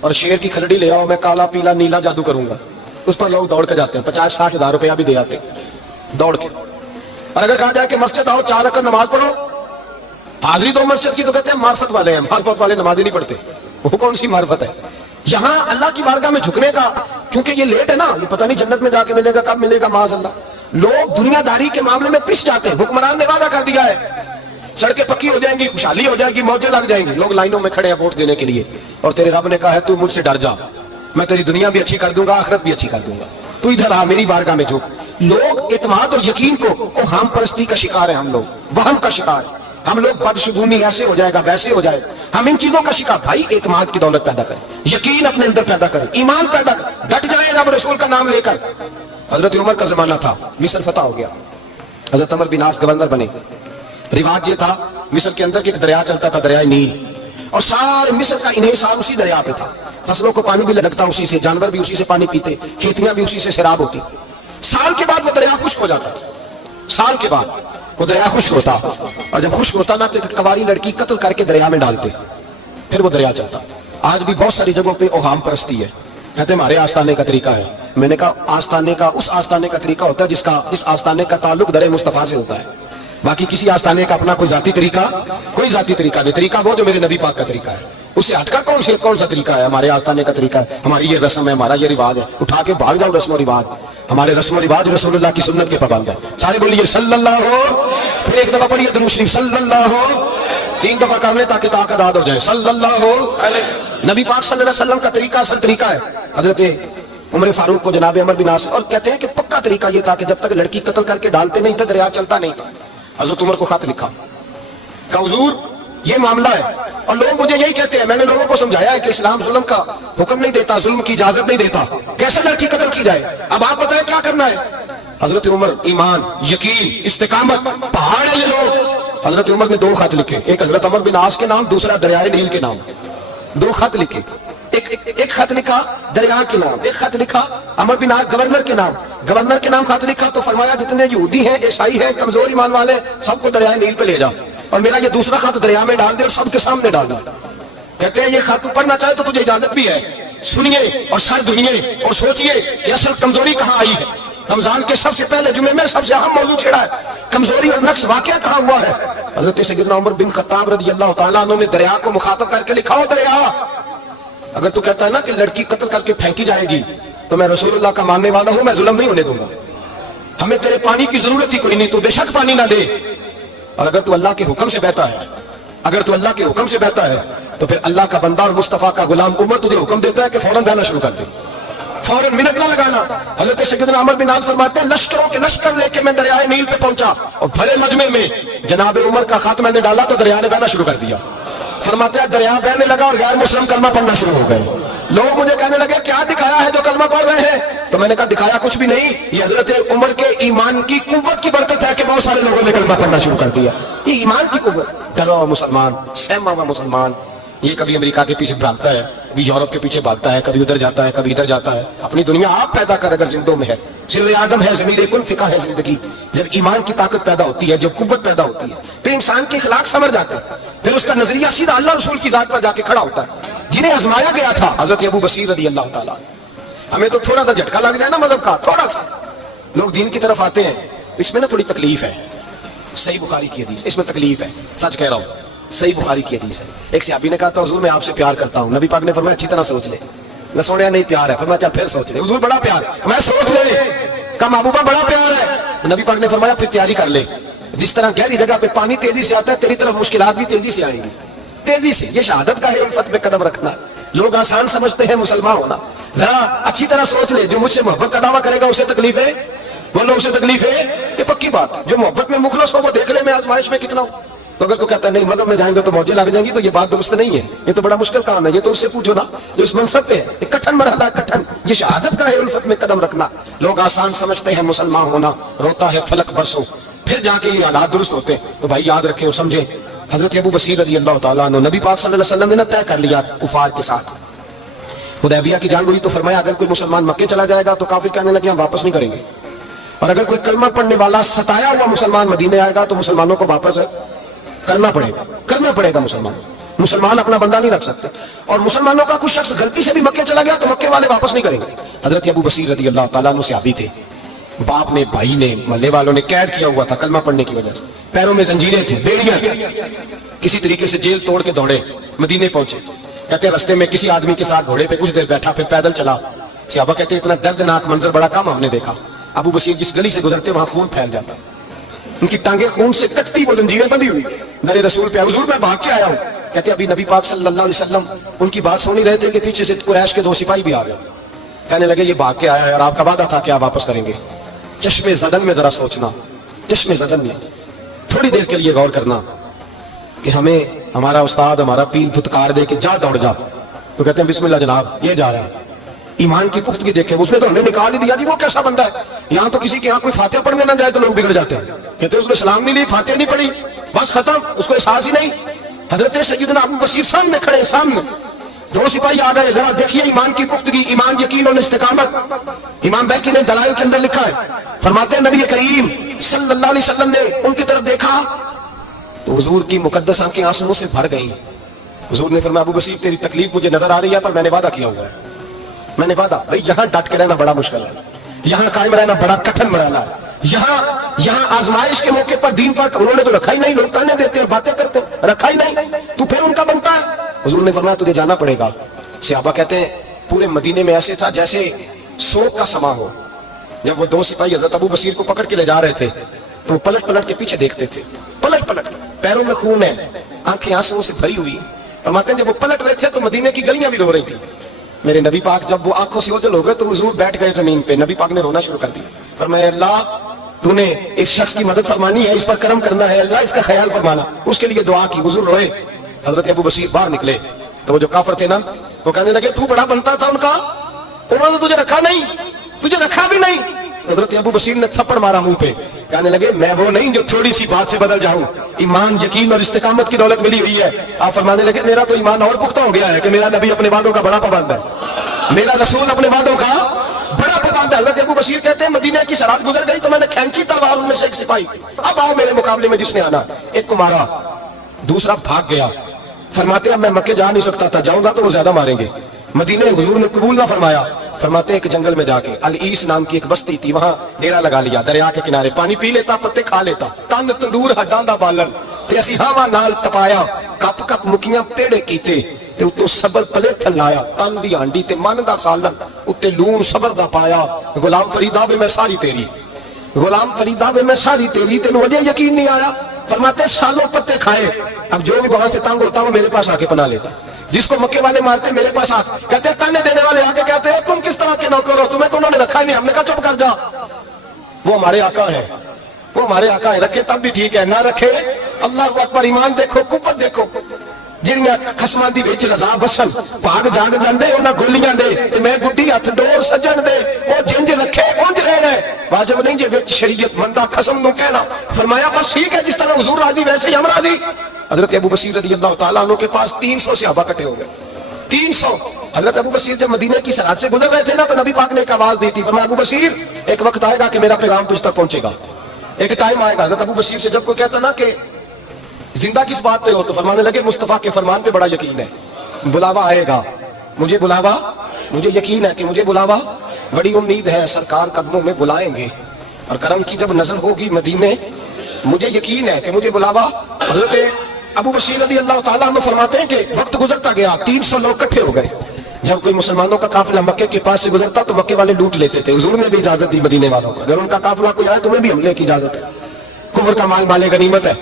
اور شیر کی کھلڑی لے آؤ، میں کالا پیلا نیلا جادو کروں گا، اس پر لوگ دوڑ کے جاتے ہیں، 50-60 ہزار روپیہ بھی دے آتے دوڑ کے۔ اور اگر کہا جائے کہ مسجد آؤ 4 رکعت نماز پڑھو، حاضری دو مسجد کی، تو کہتے ہیں معرفت والے ہیں، معرفت والے نماز ہی نہیں پڑھتے۔ وہ کون سی معرفت ہے؟ یہاں اللہ کی بارگاہ میں جھکنے کا، چونکہ یہ لیٹ ہے نا، یہ پتہ نہیں جنت میں جا کے ملے گا، کب ملے گا، معاذ اللہ۔ لوگ دنیا داری کے معاملے میں پس جاتے ہیں، حکمران نے وعدہ کر دیا ہے سڑکیں پکی ہو جائیں گی، خوشحالی ہو جائے گی، موجیں لگ جائیں گی، لوگ لائنوں میں کھڑے ہیں ووٹ دینے کے لیے، اور تیرے رب نے کہا ہے تو مجھ سے ڈر جا، میں تیری دنیا بھی اچھی کر دوں گا، آخرت بھی اچھی کر دوں گا، تو ادھر آ میری بارگاہ میں جھک۔ لوگ اعتماد اور یقین کو ہم پرستی کا شکار ہیں، ہم لوگ وہم کا شکار، ہم لوگ بدشگونی ایسے ہو جائے گا ویسے ہو جائے گا، ہم ان چیزوں کا شکار۔ بھائی اعتماد کی دولت پیدا کریں، یقین اپنے اندر پیدا کریں، ایمان پیدا کریں، ڈٹ جائیں رب رسول کا نام لے کر۔ حضرت عمر کا زمانہ تھا، مصر فتح ہو گیا، حضرت عمر بن عاص گورنر بنے۔ رواج یہ تھا مصر کے اندر کہ ایک دریا چلتا تھا، دریائے نیل، اور سارے مصر کا انحصار اسی دریا پہ تھا، فصلوں کو پانی بھی لگتا اسی سے، جانور بھی اسی سے پانی پیتے، کھیتیاں بھی اسی سے سیراب ہوتی۔ سال کے بعد وہ دریا خشک ہو جاتا، سال کے بعد وہ دریا خشک ہوتا، اور جب خشک ہوتا نا تو ایک کواری لڑکی قتل کر کے دریا میں ڈالتے، پھر وہ دریا چلتا۔ آج بھی بہت ساری جگہوں پہ اوہام پرستی ہے، کہتے ہیں ہمارے آستانے کا طریقہ ہے۔ میں نے کہا آستانے کا اس آستانے کا طریقہ ہوتا ہے جس آستانے کا تعلق در مصطفیٰ سے ہوتا ہے، باقی کسی آستانے کا اپنا کوئی ذاتی طریقہ نہیں۔ طریقہ وہ جو میرے نبی پاک کا طریقہ ہے، اس سے ہٹ کر کون سا طریقہ ہے؟ ہمارے آستانے کا طریقہ ہے، ہماری یہ رسم ہے، ہمارا یہ رواج ہے، اٹھا کے بھاگ جاؤ رسم و رواج۔ ہمارے رسم و رواج رسول اللہ کی سنت کے پابند ہے۔ سارے بولیے صلی اللہ ہو، پھر ایک دفعہ پڑھیے درود شریف صلی اللہ ہو، 3 دفعہ کر لیں تاکہ طاقت عاد ہو جائے، صلی اللہ ہو۔ نبی پاک صلی اللہ علیہ وسلم کا طریقہ اصل طریقہ ہے۔ حضرت عمر فاروق کو جناب عمر بن عاص، اور کہتے ہیں کہ پکا طریقہ یہ تھا کہ جب تک لڑکی قتل کر کے ڈالتے نہیں تھے دریا چلتا نہیں تھا۔ حضرت عمر کو خط لکھا کہ حضور یہ معاملہ ہے، اور لوگ مجھے یہی کہتے ہیں، میں نے لوگوں کو سمجھایا ہے کہ اسلام ظلم کا حکم نہیں دیتا، ظلم کی اجازت نہیں دیتا، کیسے لڑکی قتل کی جائے، اب آپ بتائیں کیا کرنا ہے؟ حضرت عمر ایمان، یقین، استقامت، پہاڑ ہے یہ لوگ۔ حضرت عمر نے 2 خط لکھے، ایک حضرت عمر بن عاص کے نام، دوسرا دریائے نیل کے نام، 2 خط لکھے۔ ایک خط لکھا دریا کے نام، ایک خط لکھا عمر بن عاص گورنر کے نام، گورنر کے نام خط لکھا تو فرمایا جتنے یہودی ہیں، عیسائی ہیں، کمزور ایمان والے، سب کو دریائے نیل پہ لے جاؤ، اور میرا یہ دوسرا خط دریا میں ڈال دے اور سب کے سامنے ڈال دے۔ کہتے ہیں یہ خط پڑھنا چاہے تو تجھے اجازت بھی ہے، سنیے اور سر دھوئیے اور سوچئے کہ اصل کمزوری کہاں آئی ہے۔ رمضان کے سب سے پہلے جمعے میں سب سے اہم موضوع چھیڑا ہے، کمزوری اور نقص واقعہ کہاں ہوا ہے۔ حضرت سیدنا عمر بن خطاب رضی اللہ تعالیٰ عنہ نے دریا کو مخاطب کر کے لکھا، ہو دریا، اگر تو کہتا ہے نا کہ لڑکی قتل کر کے پھینکی جائے گی تو میں رسول اللہ کا ماننے والا ہوں، میں ظلم نہیں ہونے دوں گا، ہمیں تیرے پانی کی ضرورت ہی کوئی نہیں، تو بے شک پانی نہ دے، اور اگر تو اللہ کے حکم سے بہتا ہے، اگر تو اللہ کے حکم سے بہتا ہے تو پھر اللہ کا بندہ اور مصطفیٰ کا غلام عمر تجھے حکم دیتا ہے کہ فوراً بہنا شروع کر دے، فوراً منٹ نہ لگانا۔ حضرت سیدنا عمر بن عاص فرماتے ہیں لشکروں کے لشکر لے کے میں دریائے نیل پہ پہنچا، اور بھرے مجمع میں جناب عمر کا خط میں نے ڈالا تو دریا نے بہنا شروع کر دیا۔ فرماتے ہیں دریا بہنے لگا اور غیر مسلم کلمہ پڑھنا شروع ہو گئے۔ لوگ مجھے کہنے لگے کیا دکھایا ہے جو کلمہ پڑھ رہے ہیں؟ تو میں نے کہا دکھایا کچھ بھی نہیں، یہ حضرت عمر کے ایمان کی قوت کی برکت ہے کہ بہت سارے لوگوں نے کلمہ پڑھنا شروع کر دیا۔ یہ ایمان کی قوت، ڈرا ہوا مسلمان، سہما ہوا مسلمان، یہ کبھی امریکہ کے پیچھے بھاگتا ہے، کبھی یورپ کے پیچھے بھاگتا ہے، کبھی ادھر جاتا ہے، کبھی ادھر جاتا ہے۔ اپنی دنیا آپ پیدا کر، اگر زندوں میں ہے، سر آدم ہے، ضمیر کن، فقہ ہے زندگی۔ جب ایمان کی طاقت پیدا ہوتی ہے، جب قوت پیدا ہوتی ہے، پھر انسان کے اخلاق سمجھ جاتے ہیں، پھر اس کا نظریہ سیدھا اللہ رسول کی ذات پر جا کے کھڑا ہوتا ہے۔ جنہیں آزمایا گیا تھا حضرت ابو بصیر رضی اللہ تعالیٰ، ہمیں تو تھوڑا سا جھٹکا لگ جائے نا مذہب کا، تھوڑا سا لوگ دین کی طرف آتے ہیں، اس میں نا تھوڑی تکلیف ہے۔ صحیح بخاری کی حدیث، اس میں تکلیف ہے، سچ کہہ رہا ہوں، صحیح بخاری کی حدیث ہے۔ ایک صحابی نے کہا تھا حضور میں آپ سے پیار کرتا ہوں، نبی پاک نے فرمایا اچھی طرح سوچ لے۔ میں سوچا نہیں پیار ہے، فرمایا چل پھر سوچ لے۔ حضور بڑا پیار، میں سوچ لے، کہا محبوبہ بڑا پیار ہے۔ نبی پاک نے فرمایا پھر تیاری کر لے، جس طرح گہری جگہ پہ پانی تیزی سے آتا ہے تیری طرف مشکلات بھی تیزی سے آئیں گی، تیزی سے۔ یہ شہادت کا ہے الفت میں قدم رکھنا۔ لوگ آسان سمجھتے ہیں مسلمان ہونا، ذرا اچھی طرح سوچ لے، جو مجھ سے محبت کا دعویٰ کرے گا اسے تکلیف ہے، بولو اسے تکلیف ہے، یہ پکی بات۔ جو محبت میں مخلص ہو وہ دیکھ لے میں آزمائش میں کتنا ہوں۔ تو اگر کوئی کہتا ہے نہیں مذہب میں جائیں گے تو موجیں لگ جائیں گی، تو یہ بات درست نہیں ہے، یہ تو بڑا مشکل کام ہے، یہ تو اس سے پوچھو نا جو اس منصب پہ ہے۔ یہ کٹھن مرحلہ ہے، کٹھن، یہ شہادت کا ہے الفت میں قدم رکھنا۔ لوگ آسان سمجھتے ہیں مسلمان ہونا، روتا ہے فلک برسوں، پھر جا کے یہ حالات درست ہوتے ہیں۔ تو بھائی یاد رکھیں اور سمجھیں، حضرت ابو بصیر رضی اللہ تعالیٰ عنہ، نبی پاک صلی اللہ علیہ وسلم نے طے کر لیا کفار کے ساتھ، حدیبیہ کی جنگ ہوئی تو فرمایا اگر کوئی مسلمان مکے چلا جائے گا تو کافر کہنے لگے ہم واپس نہیں کریں گے، اور اگر کوئی کلمہ پڑھنے والا ستایا ہوا مسلمان مدینے آئے گا تو مسلمانوں کو واپس کرنا پڑے گا مسلمان۔ مسلمان اپنا بندہ نہیں رکھ سکتے. اور مسلمانوں کا کچھ شخص غلطی سے بھی مکے چلا گیا تو مکے والے واپس نہیں کریں گے. حضرت ابو بصیر رضی اللہ تعالیٰ عنہ صحابی تھے. باپ نے، بھائی نے، محلے والوں نے قید کیا ہوا تھا کلمہ پڑھنے کی وجہ سے. پیروں میں زنجیریں تھیں، بیڑیاں. کسی طریقے سے جیل توڑ کے دوڑے مدینے پہنچے. کہتے ہیں رستے میں کسی آدمی کے ساتھ گھوڑے پہ کچھ دیر بیٹھا، پھر پیدل چلا. صحابہ کہتے ہیں اتنا دردناک منظر بڑا کم ہم نے دیکھا. ابو بصیر جس گلی سے گزرتے وہاں خون پھیل جاتا، ان کی ٹانگیں خون سے کٹتی، وہ زنجیریں بندھی ہوئی. میرے رسول پہ حضور میں بھاگ کے آیا ہوں. کہتے ابھی نبی پاک صلی اللہ علیہ وسلم ان کی بات سن ہی رہے تھے کہ پیچھے سے قریش کے 2 سپاہی بھی آ گئے. کہنے لگے یہ بھاگ کے آیا ہے اور آپ کا وعدہ تھا کہ آپ واپس کریں گے. چشم زدن میں ذرا سوچنا، چشم زدن میں تھوڑی دیر کے لیے غور کرنا کہ ہمیں ہمارا استاد، ہمارا پیر دھتکار دے کہ جا دوڑ جا، تو کہتے ہیں بسم اللہ جناب یہ جا رہا ہے. ایمان کی پختگی دیکھیں، اس نے تو ہمیں نکال ہی دیا جی. وہ کیسا بندہ ہے، یہاں تو کسی کے یہاں کوئی فاتحہ پڑھنے نہ جائے تو لوگ بگڑ جاتے ہیں. کہتے ہیں اس نے سلام نہیں لی، فاتحہ نہیں پڑھی، بس ختم، اس کو احساس ہی نہیں. حضرت سیدنا ابو بصیر سامنے کھڑے، سامنے 2 سپاہی آ گئے. ذرا دیکھیے ایمان کی پختگی، ایمان، یقین اور استقامت. امام بیکی نے دلائل کے اندر لکھا ہے، فرماتے ہیں نبی کریم صلی اللہ علیہ وسلم نے ان کی طرف دیکھا تو حضور کی مقدس آنکھیں آنسوؤں سے بھر گئیں. حضور نے فرمایا ابو بصیر تیری تکلیف مجھے نظر آ رہی ہے، پر میں نے وعدہ کیا ہوا ہے. میں نے وعدہ، بھئی یہاں ڈٹ کے رہنا بڑا مشکل ہے، یہاں قائم رہنا بڑا کٹھن مرحلہ ہے. یہاں آزمائش کے موقع پر دین پر انہوں نے تو رکھا ہی نہیں. لوگ تانے دیتے ہیں، باتیں کرتے ہیں، رکھا ہی نہیں، تو پھر ان کا بنتا ہے. حضور نے فرمایا تجھے جانا پڑے گا. صحابہ کہتے ہیں پورے مدینے میں ایسے تھا جیسے سوگ کا سما ہو. جب وہ 2 سپاہی حضرت ابو بصیر کو پکڑ کے لے جا رہے تھے تو وہ پلٹ پلٹ کے پیچھے دیکھتے تھے، پلٹ پلٹ کے، پیروں میں خون ہے، آنکھیں آنسوؤں سے بھری ہوئی. فرماتے ہیں جب وہ پلٹ رہے تھے تو مدینے کی گلیاں بھی رو رہی تھی. میرے نبی پاک جب وہ آنکھوں سے اوجھل ہو گئے تو حضور بیٹھ گئے زمین پہ. نبی پاک نے رونا شروع کر دیا. فرمایا اللہ تو نے اس شخص کی مدد فرمانی ہے، اس پر کرم کرنا ہے، اللہ اس کا خیال فرمانا. اس کے لیے دعا کی. حضور روئے. حضرت ابو بصیر باہر نکلے تو وہ جو کافر تھے نا وہ کہنے لگے تو بڑا بنتا تھا ان کا، انہوں نے تجھے رکھا نہیں، تجھے رکھا بھی نہیں. حضرت ابو بصیر نے تھپڑ مارا منہ پہ. کہنے لگے میں وہ نہیں جو تھوڑی سی بات سے بدل جاؤں. ایمان، یقین اور استقامت کی دولت ملی ہوئی ہے. آپ فرمانے لگے میرا تو ایمان اور پختہ ہو گیا ہے کہ میرا نبی اپنے وعدوں کا بڑا پابند ہے، میرا رسول اپنے وعدوں کا بڑا پابند ہے. حضرت ابو بصیر کہتے ہیں مدینے کی سرحد گزر گئی تو میں نے کھینچی تلوار ان میں سے ایک سپاہی، اب آؤ میرے مقابلے میں جس نے آنا. ایک کو مارا، دوسرا بھاگ گیا. فرماتے ہیں میں مکے جا نہیں سکتا تھا، جاؤں گا تو وہ زیادہ ماریں گے. مدینے حضور نے قبول نہ فرمایا. فرماتے ہیں کہ جنگل میں جا کے العیس نام کی ایک بستی تھی، وہاں ڈیرا لگا لیا دریا کے کنارے. پانی پی لیتا، پتے کھا لیتا، تن تندور ہڈاں دا بالن تے اسی ہاواں نال تپایا. کپ کپ مکیاں پیڑے کیتے تے اتوں صبر پلے تھلایا. تن دی ہانڈی تے من دا سالن اتے لون صبر دا پایا. غلام فریدا وے میں ساری تیری، غلام فریدا وے میں ساری تیری، تینوں وجہ یقین نہیں آیا. فرماتے سالوں پتے کھائے. اب جو بھی وہاں سے تنگ ہوتا وہ میرے پاس آ کے پناہ لیتا. جس کو مکے والے مارتے میرے پاس آ کہتے ہیں، تانے دینے والے آ کے کہتے ہیں تم کس طرح کے نوکر ہو، تمہیں تو انہوں نے رکھا ہی نہیں. ہم نے کہا چپ کر جا، وہ ہمارے آقا ہیں، وہ ہمارے آقا ہیں. رکھے تب بھی ٹھیک ہے، نہ رکھے اللہ اکبر. ایمان دیکھو، قوت دیکھو. جڑیاں خصماں دی وچ رضا بسن بھاگ جان جاندے انہاں گولیاں دے تے میں گڈی ہتھ ڈور سجن دے. او جنج رکھے اونج رہنا ہے. واجب نہیں جے وچ شریعت مندا خصم نو کہنا. فرمایا بس ٹھیک ہے، جس طرح حضور راضی ویسے ہی ہم راضی. حضرت ابو بصیر رضی اللہ تعالیٰ عنہ کے پاس 300 صحابہ کٹے ہو گئے. 300. حضرت ابو بصیر جب مدینے کی سرحد سے گزر رہے تھے نا تو نبی پاک نے ایک آواز دی تھی. فرمایا ابو بصیر ایک وقت آئے گا کہ میرا پیغام تجھ تک پہنچے گا، ایک ٹائم آئے گا. حضرت ابو بصیر سے جب کوئی کہتا نا کہ زندہ کس بات پہ ہو تو فرمانے لگے مصطفیٰ کے فرمان پہ بڑا یقین ہے، بلاوا آئے گا، مجھے بلاوا، مجھے یقین ہے کہ مجھے بلاوا، بڑی امید ہے سرکار قدموں میں بلائیں گے اور کرم کی جب نظر ہوگی مدینے، مجھے یقین ہے کہ مجھے بلاوا. حضرت ابو بصیر رضی اللہ تعالیٰ عنہ فرماتے ہیں کہ وقت گزرتا گیا، 300 لوگ کٹھے ہو گئے. جب کوئی مسلمانوں کا قافلہ مکے کے پاس سے گزرتا تو مکے والے لوٹ لیتے تھے. حضور نے بھی اجازت دی مدینے والوں کو، اگر ان کا قافلہ کوئی آئے تمہیں بھی حملے کی اجازت ہے، کفر کا مال مال غنیمت ہے.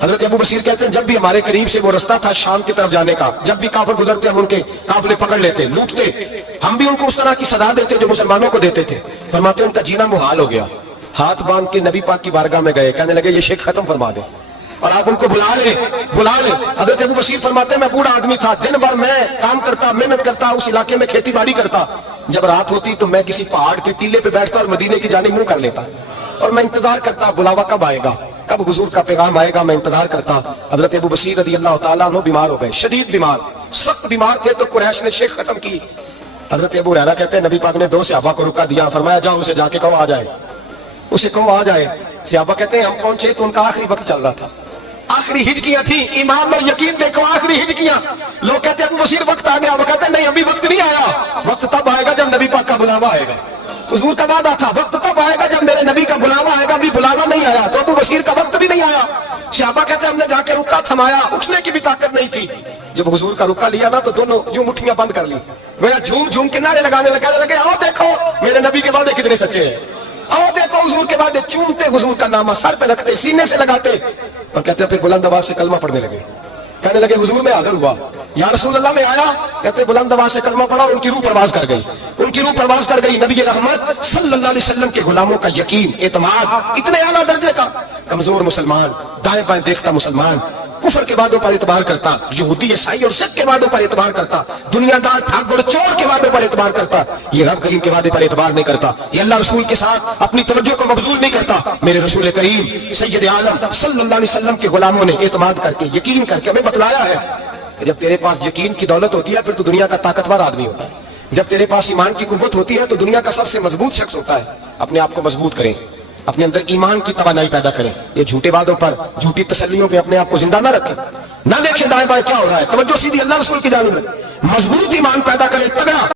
حضرت ابو بصیر کہتے ہیں جب بھی ہمارے قریب سے وہ رستہ تھا شام کی طرف جانے کا، جب بھی کافر گزرتے ہم ان کے قافلے پکڑ لیتے، لوٹتے. ہم بھی ان کو اس طرح کی سزا دیتے جو مسلمانوں کو دیتے تھے. فرماتے ہیں ان کا جینا محال ہو گیا. ہاتھ باندھ کے نبی پاک کی بارگاہ میں گئے، کہنے لگے یہ شیخ ختم فرما دیں اور آپ ان کو بلا لیں، بلا لیں. حضرت ابو بصیر فرماتے ہیں میں بوڑھا آدمی تھا، دن بھر میں کام کرتا، محنت کرتا، اس علاقے میں کھیتی باڑی کرتا. جب رات ہوتی تو میں کسی پہاڑ کے ٹیلے پہ بیٹھتا اور مدینے کی جانب منہ کر لیتا اور میں انتظار کرتا بلاوا کب آئے گا، کب حضور کا پیغام آئے گا. میں انتظار کرتا. حضرت ابو بصیر رضی اللہ تعالیٰ عنہ بیمار ہو گئے، شدید بیمار، سخت بیمار تھے تو قریش نے شیخ ختم کی. حضرت ابو ہریرہ کہتے ہیں نبی پاک نے 2 صحابہ کو رکا دیا. فرمایا جاؤ اسے جا کے کہو آ جائے، اسے کہو آ جائے. صحابہ کہتے ہیں ہم پہنچے تو ان کا آخری وقت چل رہا تھا، آخری ہجکیاں تھیں، ایمان اور یقین دیکھو آخری ہجکیاں. لوگ کہتے ہیں ابو بشیر وقت آ گیا، وہ کہتے ہیں نہیں ابھی وقت نہیں آیا، وقت تب آئے گا جب نبی پاک کا بلاوا آئے گا. حضور کا وعدہ تھا وقت تب آئے گا جب میرے نبی کا بلاوا آئے گا، ابھی بلاوا نہیں آیا. تو ابو بشیر کا وقت بھی نہیں آیا. صحابہ کہتے ہیں ہم نے جا کے رکا تھمایا، اٹھنے کی بھی طاقت نہیں تھی. جب حضور کا رکا لیا نا تو دونوں یوں مٹھیاں بند کر لی، گویا جھوم جھوم کے نعرے لگانے لگے آؤ دیکھو میرے نبی کے وعدے کتنے سچے ہیں، آؤ دیکھو حضور کے وعدے. چومتے حضور کا نامہ سر پہ رکھتے، سینے سے لگاتے، اور کہتے ہیں پھر بلند آواز سے کلمہ پڑھنے لگے. کہنے لگے حضور میں حاضر ہوا، یا رسول اللہ میں آیا. کہتے بلند آواز سے کلمہ پڑھا اور ان کی روح پرواز کر گئی، ان کی روح پرواز کر گئی. نبی رحمت صلی اللہ علیہ وسلم کے غلاموں کا یقین، اعتماد اتنے اعلیٰ درجے کا. کمزور مسلمان، دائیں بائیں دیکھتا مسلمان، کفر کے وعدوں پر اعتبار کرتا، یہودی عیسائی اور شرک کے وعدوں پر اعتبار کرتا، دنیا دار ٹھاکر چور کے وعدوں پر اعتبار کرتا، یہ رب کریم کے وعدے پر اعتبار نہیں کرتا، یہ اللہ رسول کے ساتھ اپنی توجہ کو مبذول نہیں کرتا. میرے رسول کریم سید عالم صلی اللہ علیہ وسلم کے غلاموں نے اعتماد کر کے، یقین کر کے ہمیں بتلایا ہے کہ جب تیرے پاس یقین کی دولت ہوتی ہے پھر تو دنیا کا طاقتور آدمی ہوتا ہے. جب تیرے پاس ایمان کی قوت ہوتی ہے تو دنیا کا سب سے مضبوط شخص ہوتا ہے. اپنے آپ کو مضبوط کریں، اپنے اندر ایمان کی توانائی پیدا کریں. یہ جھوٹے وعدوں پر، جھوٹی تسلیوں پہ اپنے آپ کو زندہ نہ رکھیں، نہ دیکھیں دائیں بائیں کیا ہو رہا ہے، توجہ سیدھی اللہ رسول کی جانب ہے. مضبوط ایمان پیدا کریں، تگڑا